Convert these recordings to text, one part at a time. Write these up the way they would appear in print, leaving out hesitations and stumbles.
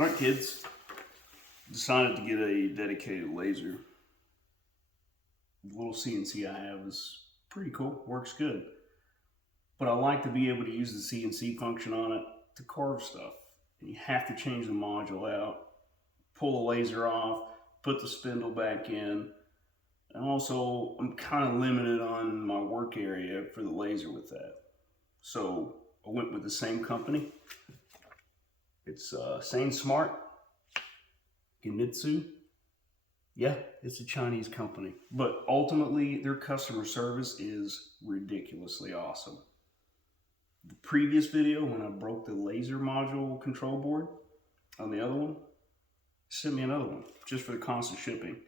Alright kids, decided to get a dedicated laser. The little CNC I have is pretty cool, works good. But I like to be able to use the CNC function on it to carve stuff. And you have to change the module out, pull the laser off, put the spindle back in. And also, I'm kind of limited on my work area for the laser with that. So I went with the same company. It's Sane Smart, Genmitsu. Yeah, it's a Chinese company, but ultimately their customer service is ridiculously awesome. The previous video, when I broke the laser module control board on the other one, sent me another one just for the constant shipping.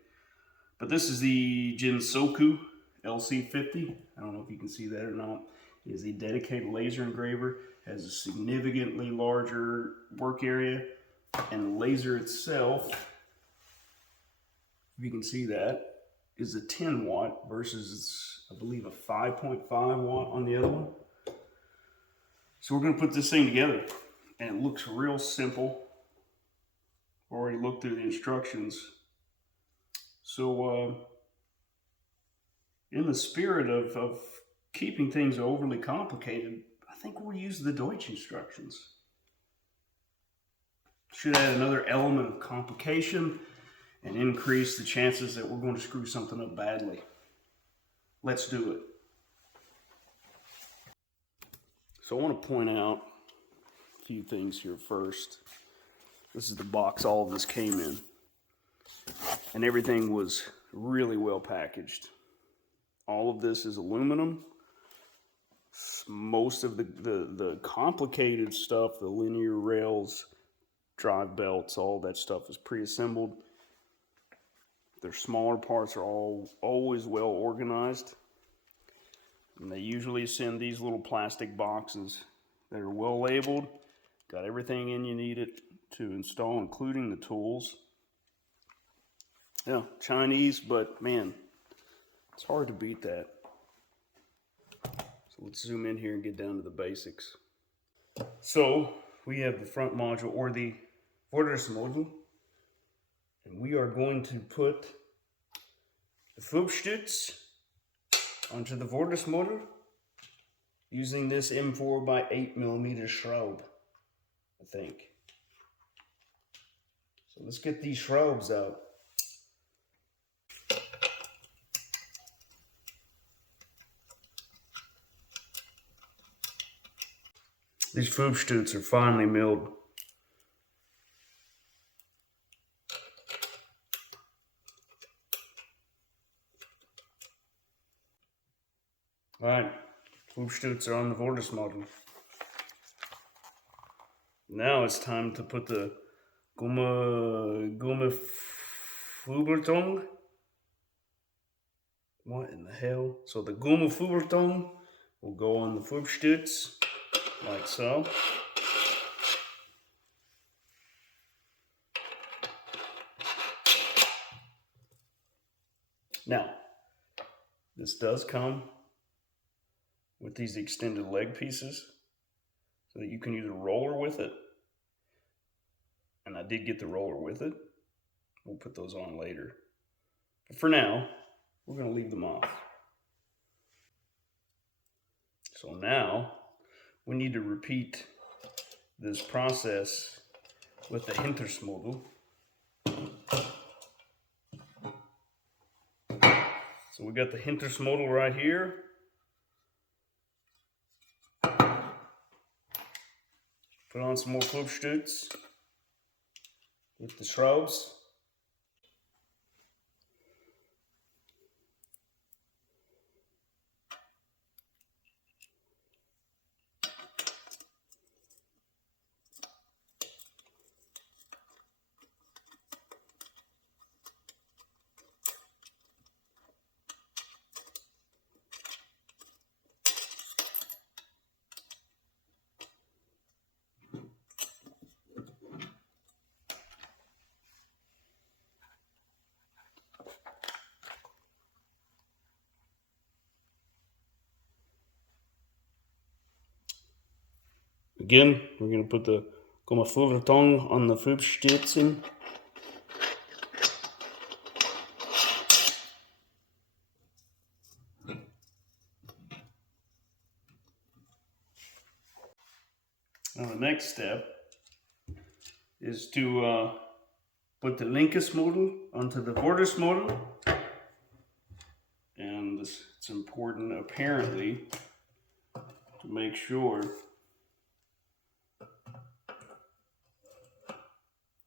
But this is the Jinsoku LC-50. I don't know if you can see that or not. It is a dedicated laser engraver, has a significantly larger work area, and the laser itself, if you can see that, is a 10 watt versus, I believe, a 5.5 watt on the other one. So we're going to put this thing together, and it looks real simple. Already looked through the instructions. So in the spirit of keeping things overly complicated, I think we'll use the Deutsch instructions. Should add another element of complication and increase the chances that we're going to screw something up badly. Let's do it. So I want to point out a few things here first. This is the box all of this came in. And everything was really well packaged. All of this is aluminum. Most of the complicated stuff, the linear rails, drive belts, all that stuff is pre-assembled. Their smaller parts are always well organized. And they usually send these little plastic boxes that are well labeled, got everything in you need it to install, including the tools. Yeah, Chinese, but man, it's hard to beat that. So let's zoom in here and get down to the basics. So we have the front module, or the Vorders module, and we are going to put the Fubstütz onto the Vorders module using this M4 by 8mm Schraube, I think. So let's get these Schraubes out. These Fubstütz are finely milled. Alright, Fubstütz are on the Vorders module. Now it's time to put the Gummifubertung. What in the hell? So the Gummifubertung will go on the Fubstütz, like so. Now, this does come with these extended leg pieces so that you can use a roller with it. And I did get the roller with it. We'll put those on later. But for now, we're going to leave them off. So now, we need to repeat this process with the Hintersmodel. So we got the Hintersmodel right here. Put on some more Fubstütz with the Schraubes. Again, we're going to put the Kommer företagen on the Fubstützen. Now the next step is to put the linkes model onto the borders model. And it's important apparently to make sure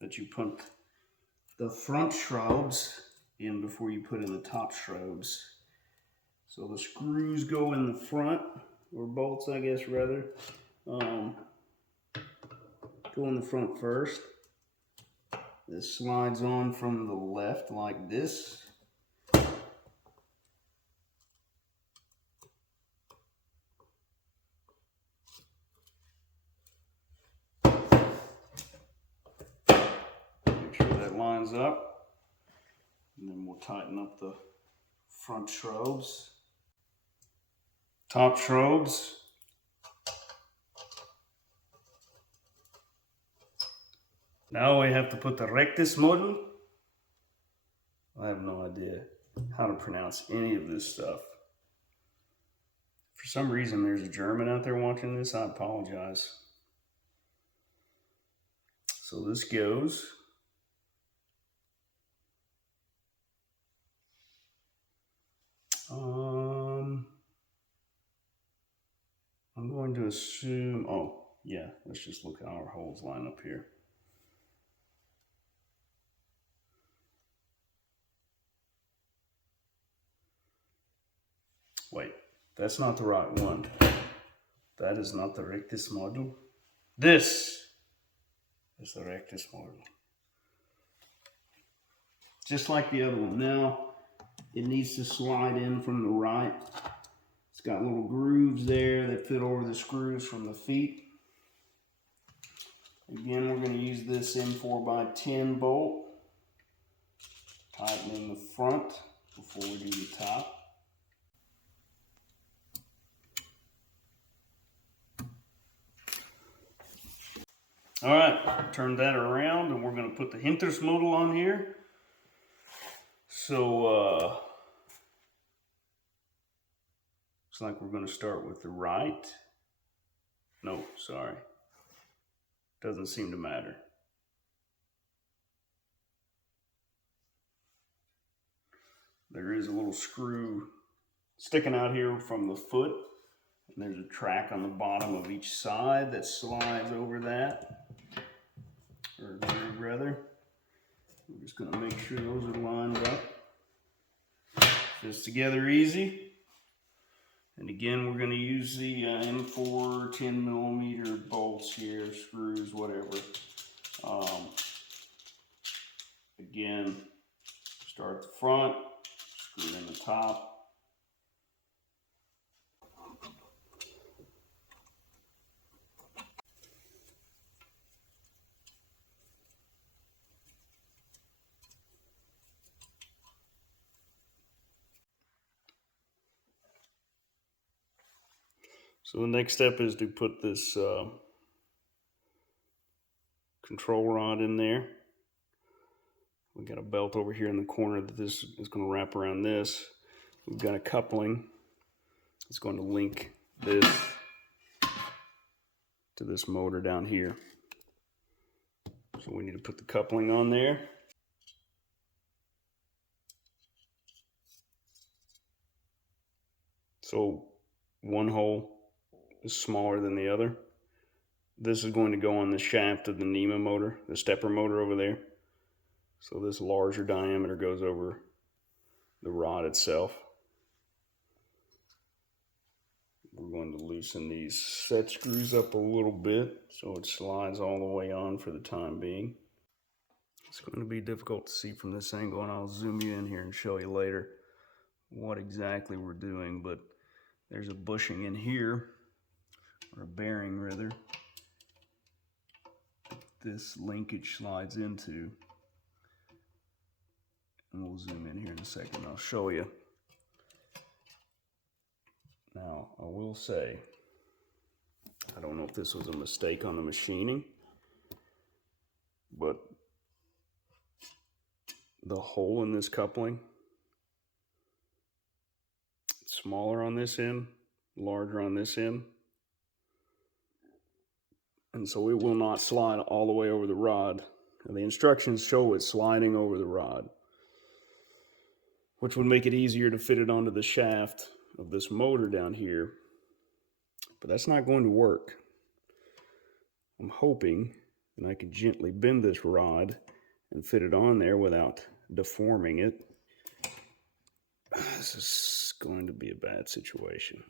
that you put the front shrubs in before you put in the top shrubs. So the screws go in the front, or bolts I guess rather, go in the front first. This slides on from the left like this. Make sure that lines up. And then we'll tighten up the front shrubs. Top shrubs. Now we have to put the rectus model. I have no idea how to pronounce any of this stuff. For some reason there's a German out there watching this. I apologize. So this goes. I'm going to assume, oh yeah, let's just look how our holes line up here. Wait, that's not the right one. That is not the rectus model. This is the rectus model. Just like the other one. Now, it needs to slide in from the right. It's got little grooves there that fit over the screws from the feet. Again, we're going to use this M4x10 bolt. Tighten in the front before we do the top. All right, turn that around and we're going to put the hinters model on here. So, looks like we're going to start with the right. No, sorry. Doesn't seem to matter. There is a little screw sticking out here from the foot. And there's a track on the bottom of each side that slides over that. Or groove rather. We're just going to make sure those are lined up. Fits together easy. And again, we're going to use the M4 10mm bolts here, screws, whatever. Again, start at the front, screw in the top. So the next step is to put this control rod in there. We got a belt over here in the corner that this is going to wrap around this. We've got a coupling. It's going to link this to this motor down here. So we need to put the coupling on there. So one hole is smaller than the other. This is going to go on the shaft of the NEMA motor, the stepper motor over there. So this larger diameter goes over the rod itself. We're going to loosen these set screws up a little bit so it slides all the way on for the time being. It's going to be difficult to see from this angle, and I'll zoom you in here and show you later what exactly we're doing, but there's a bushing in here, or a bearing rather, this linkage slides into. And we'll zoom in here in a second. I'll show you. Now, I will say, I don't know if this was a mistake on the machining, but the hole in this coupling, smaller on this end, larger on this end. And so it will not slide all the way over the rod. And the instructions show it sliding over the rod, which would make it easier to fit it onto the shaft of this motor down here. But that's not going to work. I'm hoping that I can gently bend this rod and fit it on there without deforming it. This is going to be a bad situation.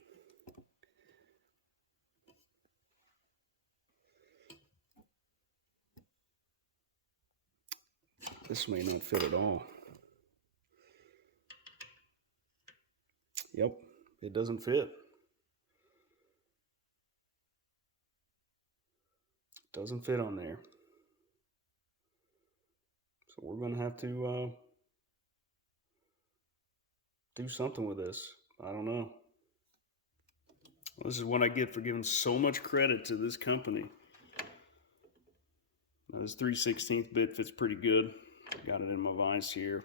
This may not fit at all. Yep, it doesn't fit. Doesn't fit on there. So we're going to have to do something with this. I don't know. This is what I get for giving so much credit to this company. Now, this 3/16 bit fits pretty good. Got it in my vise here.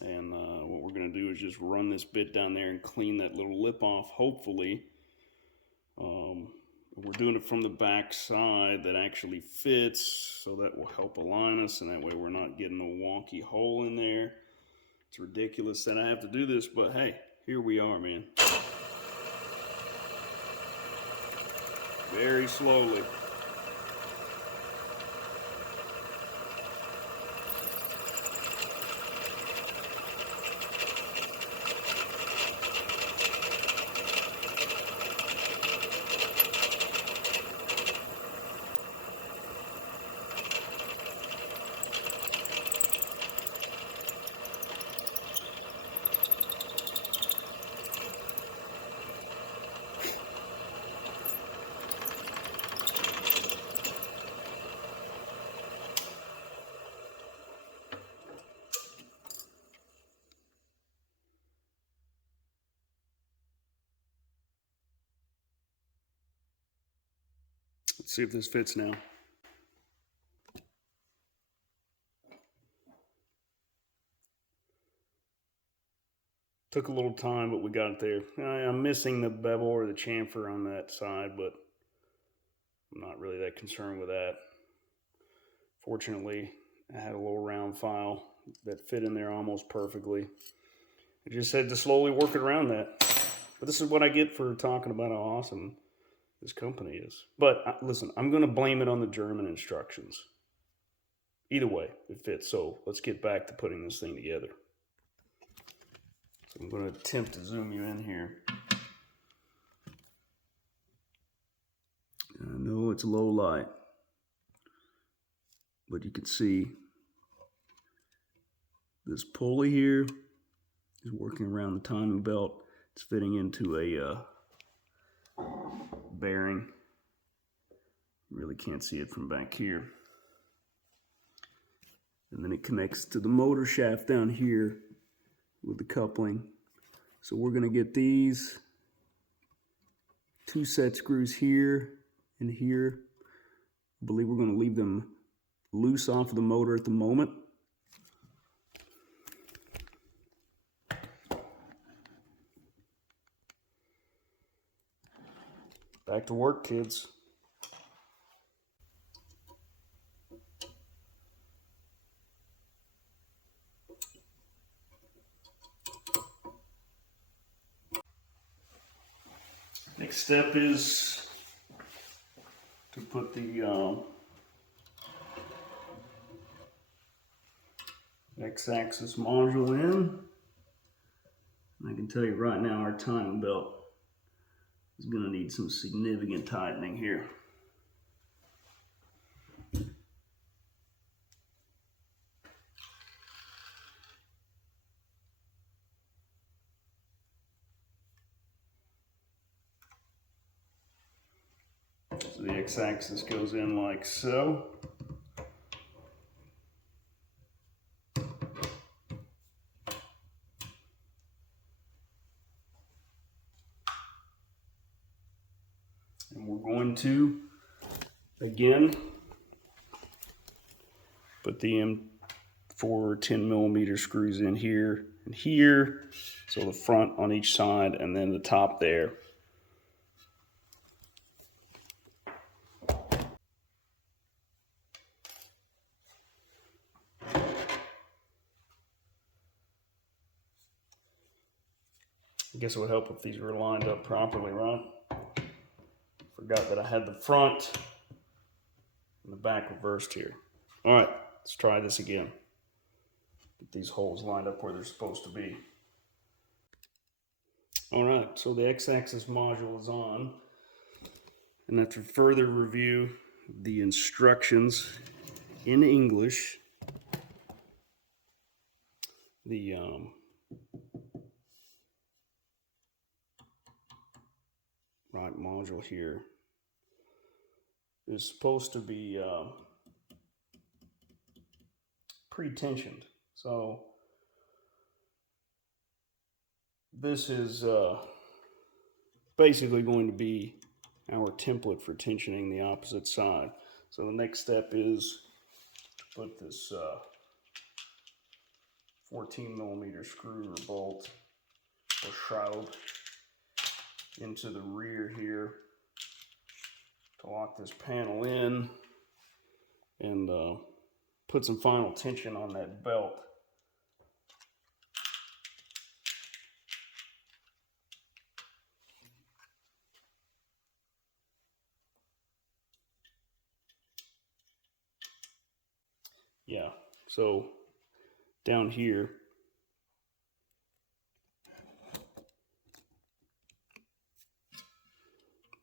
And what we're going to do is just run this bit down there and clean that little lip off, hopefully. We're doing it from the back side that actually fits, so that will help align us, and that way we're not getting a wonky hole in there. It's ridiculous that I have to do this, but hey, here we are, man. Very slowly. Let's see if this fits now. Took a little time, but we got it there. I'm missing the bevel or the chamfer on that side, but I'm not really that concerned with that. Fortunately, I had a little round file that fit in there almost perfectly. I just had to slowly work it around that. But this is what I get for talking about how awesome this company is. But listen, I'm going to blame it on the German instructions. Either way, it fits. So let's get back to putting this thing together. So I'm going to attempt to zoom you in here. I know it's low light, but you can see this pulley here is working around the timing belt. It's fitting into a bearing. You really can't see it from back here. And then it connects to the motor shaft down here with the coupling. So we're going to get these 2 set screws here and here. I believe we're going to leave them loose off of the motor at the moment. Back to work, kids. Next step is to put the X-axis module in. And I can tell you right now, our timing belt is going to need some significant tightening here. So the X-axis goes in like so. And we're going to, again, Put the M4 10mm screws in here and here. So the front on each side and then the top there. I guess it would help if these were lined up properly, right? Forgot that I had the front and the back reversed here. All right, let's try this again. Get these holes lined up where they're supposed to be. All right, so the X-axis module is on. And after further review the instructions in English, the right module here is supposed to be pre-tensioned. So this is basically going to be our template for tensioning the opposite side. So the next step is to put this 14mm screw or bolt or shroud into the rear here to lock this panel in and put some final tension on that belt. Yeah, so down here,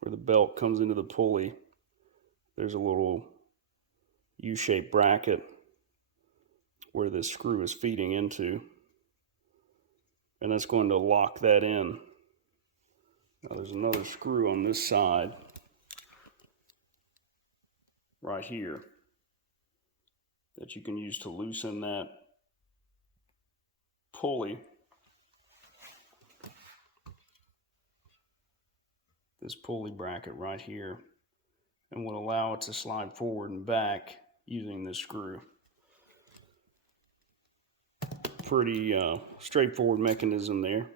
where the belt comes into the pulley, there's a little U-shaped bracket where this screw is feeding into, and that's going to lock that in. Now there's another screw on this side right here that you can use to loosen that pulley. This pulley bracket right here, and will allow it to slide forward and back using this screw. Pretty straightforward mechanism there.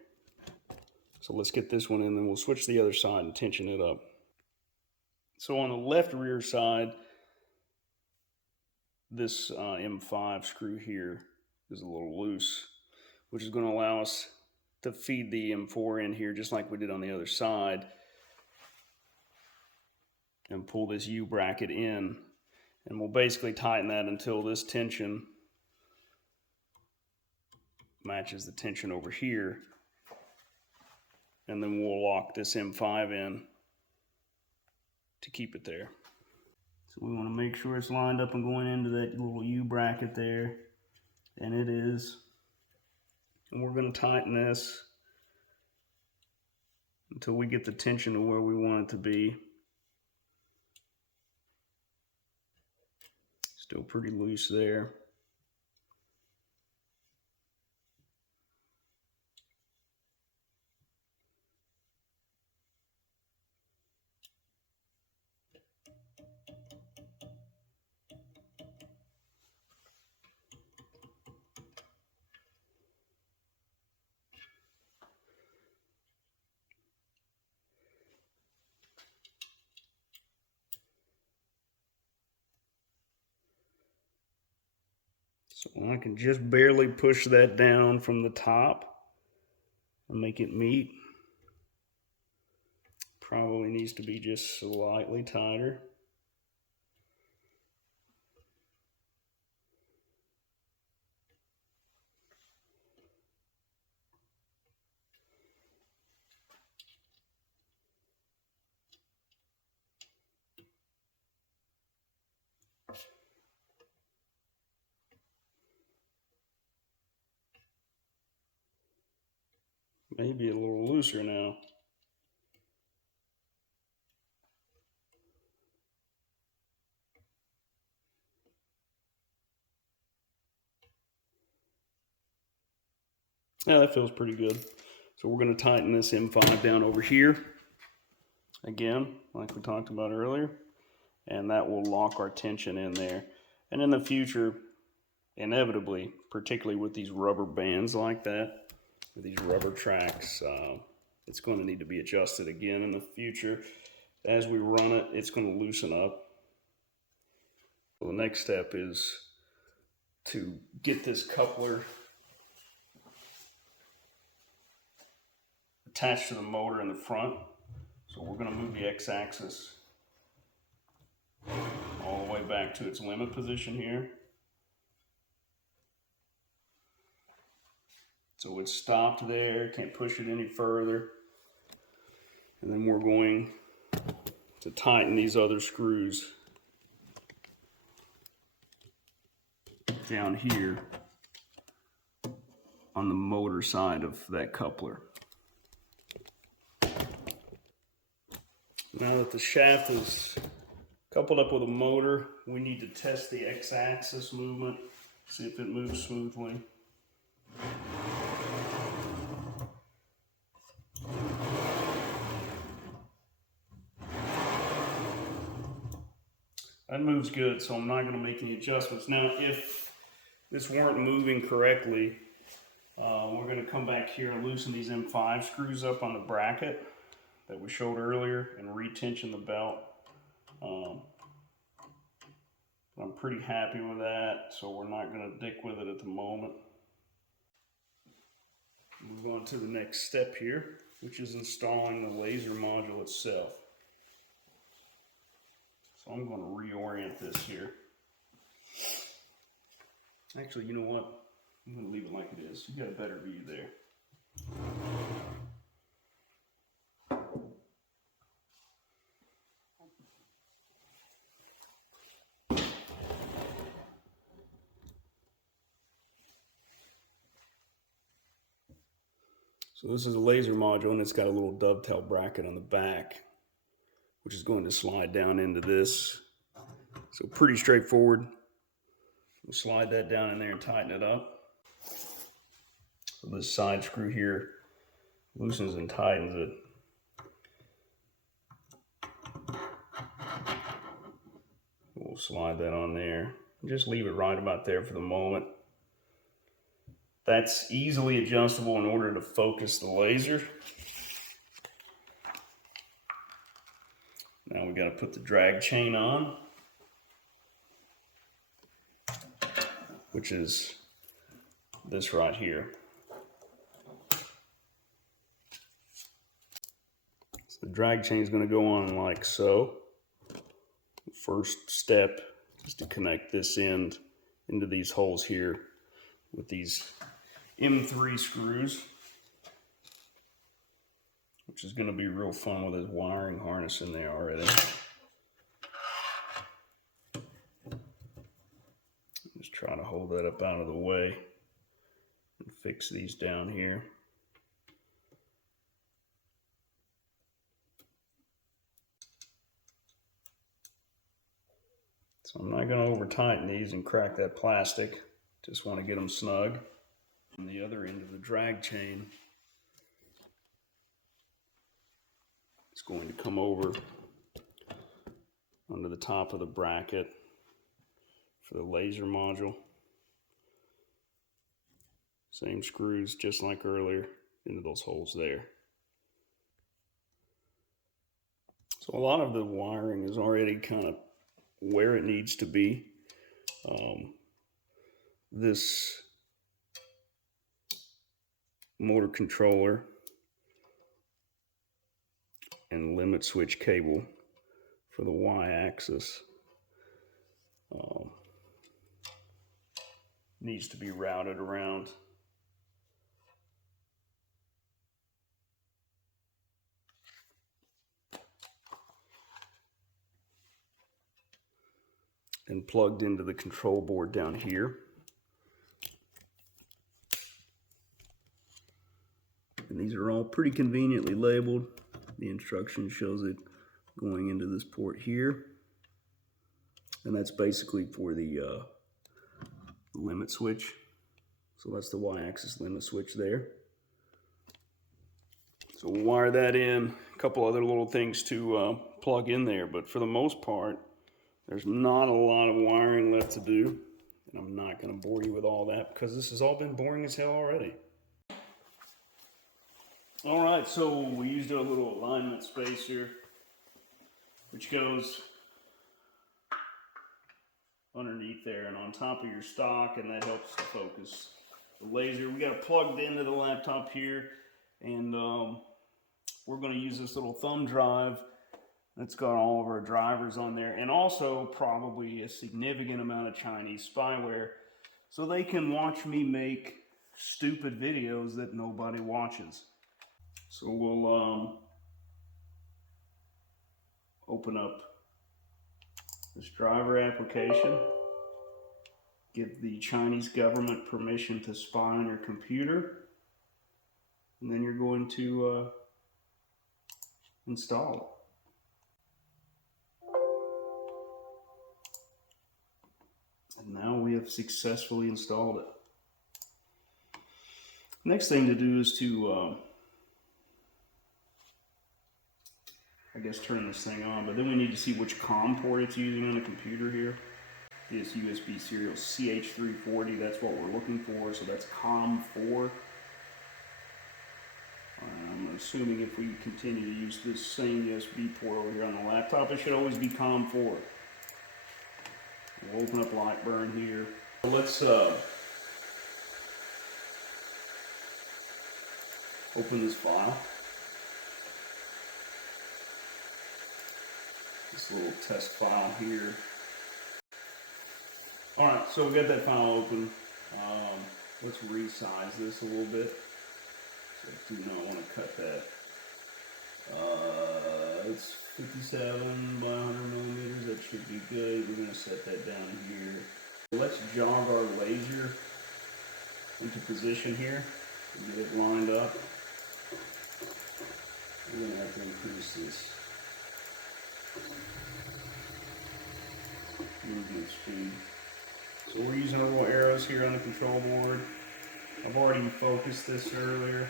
So let's get this one in, then we'll switch to the other side and tension it up. So on the left rear side, this M5 screw here is a little loose, which is going to allow us to feed the M4 in here just like we did on the other side and pull this U bracket in. And we'll basically tighten that until this tension matches the tension over here. And then we'll lock this M5 in to keep it there. So we want to make sure it's lined up and going into that little U bracket there. And it is. And we're going to tighten this until we get the tension to where we want it to be. Still pretty loose there. So I can just barely push that down from the top and make it meet. Probably needs to be just slightly tighter. Maybe a little looser now. Yeah, that feels pretty good. So we're going to tighten this M5 down over here. Again, like we talked about earlier. And that will lock our tension in there. And in the future, inevitably, particularly with these rubber bands like that, with these rubber tracks, it's going to need to be adjusted again in the future. As we run it, it's going to loosen up. So the next step is to get this coupler attached to the motor in the front. So we're going to move the x-axis all the way back to its limit position here. So it's stopped there, can't push it any further. And then we're going to tighten these other screws down here on the motor side of that coupler. Now that the shaft is coupled up with a motor, we need to test the x-axis movement, see if it moves smoothly. That moves good, so I'm not going to make any adjustments. Now, if this weren't moving correctly, we're going to come back here and loosen these M5 screws up on the bracket that we showed earlier and retension the belt. I'm pretty happy with that, so we're not going to dick with it at the moment. Move on to the next step here, which is installing the laser module itself. So I'm going to reorient this here. Actually, you know what? I'm going to leave it like it is. You got a better view there. So this is a laser module, and it's got a little dovetail bracket on the back, which is going to slide down into this. So pretty straightforward. We'll slide that down in there and tighten it up. So this side screw here loosens and tightens it. We'll slide that on there. Just leave it right about there for the moment. That's easily adjustable in order to focus the laser. Now we got to put the drag chain on, which is this right here. So the drag chain is going to go on like so. The first step is to connect this end into these holes here with these M3 screws, which is going to be real fun with this wiring harness in there already. Just try to hold that up out of the way and fix these down here. So I'm not going to over tighten these and crack that plastic. Just want to get them snug. On the other end of the drag chain, it's going to come over onto the top of the bracket for the laser module. Same screws just like earlier into those holes there. So a lot of the wiring is already kind of where it needs to be. This motor controller and limit switch cable for the y-axis needs to be routed around. And plugged into the control board down here. And these are all pretty conveniently labeled. The instruction shows it going into this port here. And that's basically for the limit switch. So that's the y-axis limit switch there. So we'll wire that in. A couple other little things to plug in there, but for the most part, there's not a lot of wiring left to do. And I'm not going to bore you with all that because this has all been boring as hell already. All right, so we used a little alignment space here, which goes underneath there and on top of your stock, and that helps to focus the laser. We got it plugged into the laptop here, and we're going to use this little thumb drive that's got all of our drivers on there, and also probably a significant amount of Chinese spyware, so they can watch me make stupid videos that nobody watches. So we'll open up this driver application, give the Chinese government permission to spy on your computer, and then you're going to install it. And now we have successfully installed it. Next thing to do is to, I guess, turn this thing on, but then we need to see which COM port it's using on the computer here. This USB serial CH340, that's what we're looking for, so that's COM4. I'm assuming if we continue to use this same USB port over here on the laptop, it should always be COM4. We'll open up Lightburn here. Let's open this file. This little test file here. Alright, so we got that file open. Let's resize this a little bit. So I do not want to cut that. It's 57 by 100 millimeters. That should be good. We're going to set that down here. Let's jog our laser into position here and get it lined up. We're going to have to increase this movement speed. So we're using our little arrows here on the control board. I've already focused this earlier.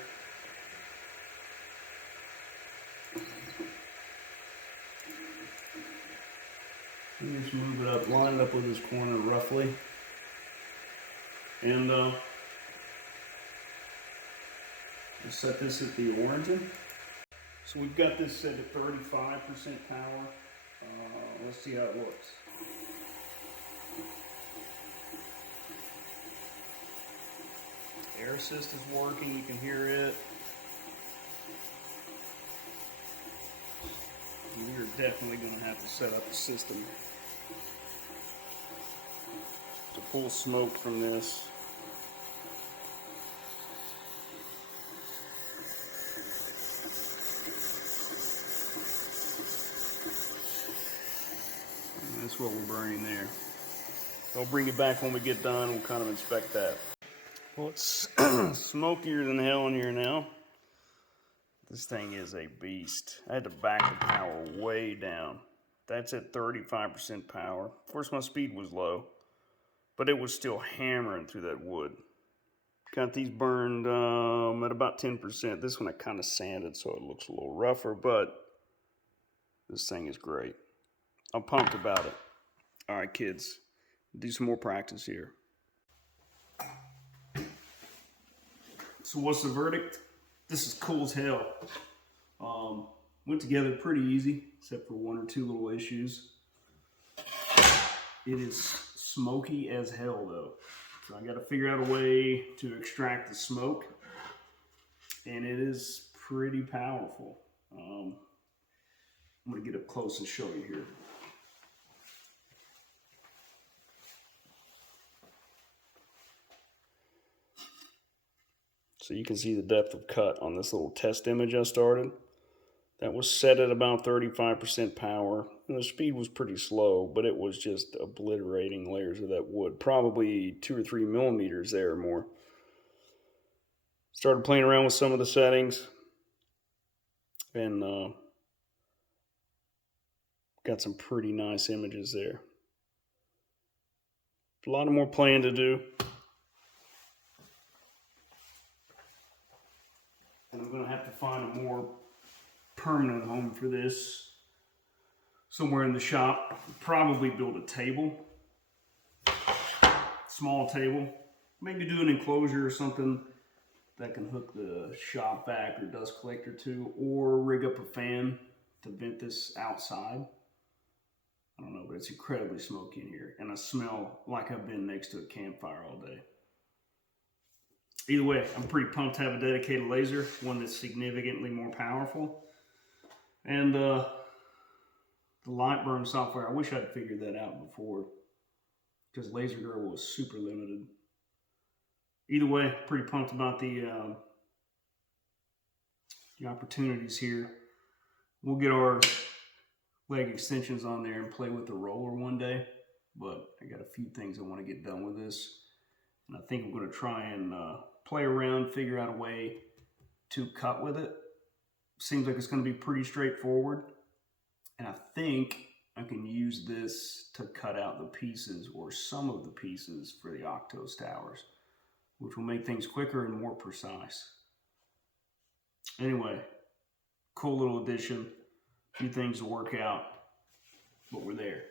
You just move it up, line it up with this corner roughly. And we'll set this at the origin. So we've got this set at 35% power. Let's see how it looks. Air assist is working, you can hear it. We are definitely going to have to set up a system to pull smoke from this. And that's what we're burning there. I'll bring it back when we get done. We'll kind of inspect that. Well, it's smokier than hell in here now. This thing is a beast. I had to back the power way down. That's at 35% power. Of course, my speed was low, but it was still hammering through that wood. Got these burned at about 10%. This one I kind of sanded so it looks a little rougher, but this thing is great. I'm pumped about it. All right, kids, do some more practice here. So what's the verdict? This is cool as hell. Went together pretty easy, except for one or two little issues. It is smoky as hell though. So I gotta figure out a way to extract the smoke. And it is pretty powerful. I'm gonna get up close and show you here. So you can see the depth of cut on this little test image I started. That was set at about 35% power. And the speed was pretty slow, but it was just obliterating layers of that wood. Probably 2 or 3 millimeters there or more. Started playing around with some of the settings. And got some pretty nice images there. A lot more playing to do. And I'm going to have to find a more permanent home for this somewhere in the shop. Probably build a table small table. Maybe do an enclosure or something that can hook the shop vac or dust collector to, or rig up a fan to vent this outside. I don't know, but it's incredibly smoky in here, and I smell like I've been next to a campfire all day. Either way, I'm pretty pumped to have a dedicated laser, one that's significantly more powerful. And the light burn software, I wish I'd figured that out before, because Laser Girl was super limited. Either way, pretty pumped about the opportunities here. We'll get our leg extensions on there and play with the roller one day, but I got a few things I want to get done with this, and I think I'm going to try and play around, figure out a way to cut with it. Seems like it's going to be pretty straightforward, and I think I can use this to cut out the pieces, or some of the pieces, for the Octos towers, which will make things quicker and more precise. Anyway, cool little addition. A few things to work out, but we're there.